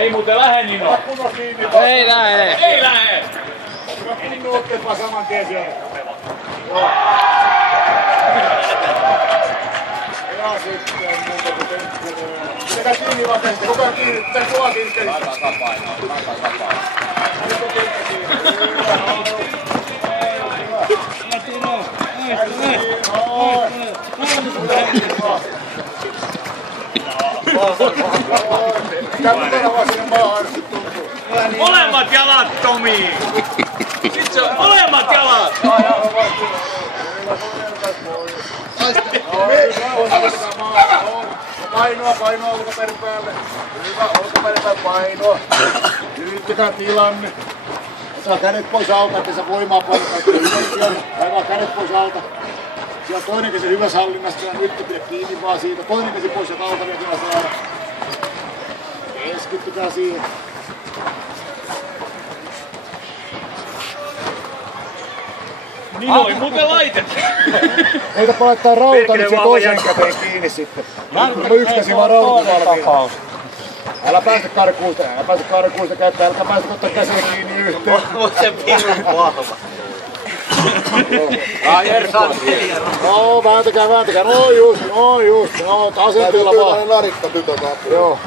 Ei muuten lähde Nino. Ei lähe. Ei lähe. Hyvä kunnon otteet vaan saman tien sieltä. Joo. Ja sitten muuta kuin temppuja. Sekä kiinni vaan temppuja. Koko ajan kiinni. Tän kovaa kiinni. Tasapaino. Molemmat jalat, Tomi! Sit se on molemmat jalat! Painoa olkapäin päälle. Hyvä, olkapäin päälle painoa. Yrittäkää tilanne. Ota kädet pois alta, ettei sä voimaa paljon. Kaivaa kädet pois alta. Siellä toinen käsi hyvässä hallinnassa, nyt pidä kiinni vaan siitä. Toinen käsi pois ja alta vielä saada. Keskittykää siihen. Nino ei muuten laitettu. Heitapa laittaa rauta nyt siihen toiseen käteen kiinni sitten. Yksi käsi vaan rauta valmiina. Älä päästä karkuusta käyttää, älä päästä ottaa käsiä kiinni yhteen. Se pirun vahva. No, vääntäkää. No just. No, asenteella vaan. Tällainen narikka tytökaappi. Joo.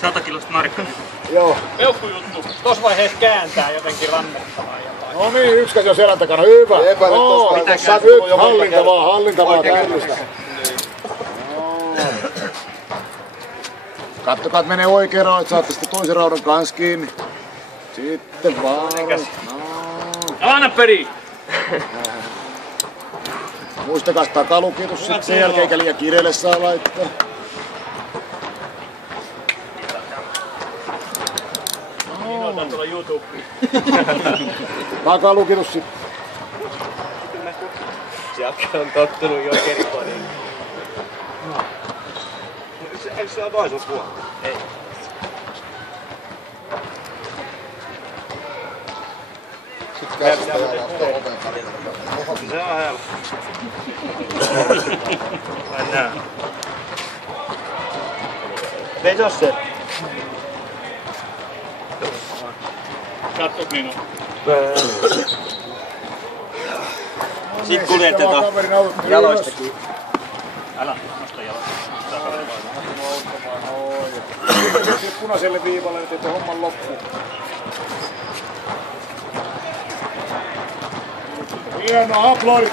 100 kilosta narikka. Joo. Peukkujuttu. Tuossa vaiheessa kääntää jotenkin rannettavaa jotain. No niin, yksi käsi on selän takana. Hyvä. No, nyt hallinta vaan täydellistä. Kattokaa, että menee oikein raudat, saatte sitten toisen raudan kanssa kiinni. Sitten vaan. Anna peri! Muistakaa takalukitus sitten sen jälkeen, eikä liian kireelle saa laittaa. Otan tuolla YouTubeen. Takalukitus sitten. Jakke on tottunut jo kerikoniin. Eikö se ole toisen puolella? Ei. Sitten käsistä ja oven parilla. Se on helppo. Mennään. Veisos se. Katsos Nino. Sitten kuljetetaan jaloistakin. Älä nosta jaloista. Sitten punaiselle viivalle, että homman loppuun. Hienoa, aplodit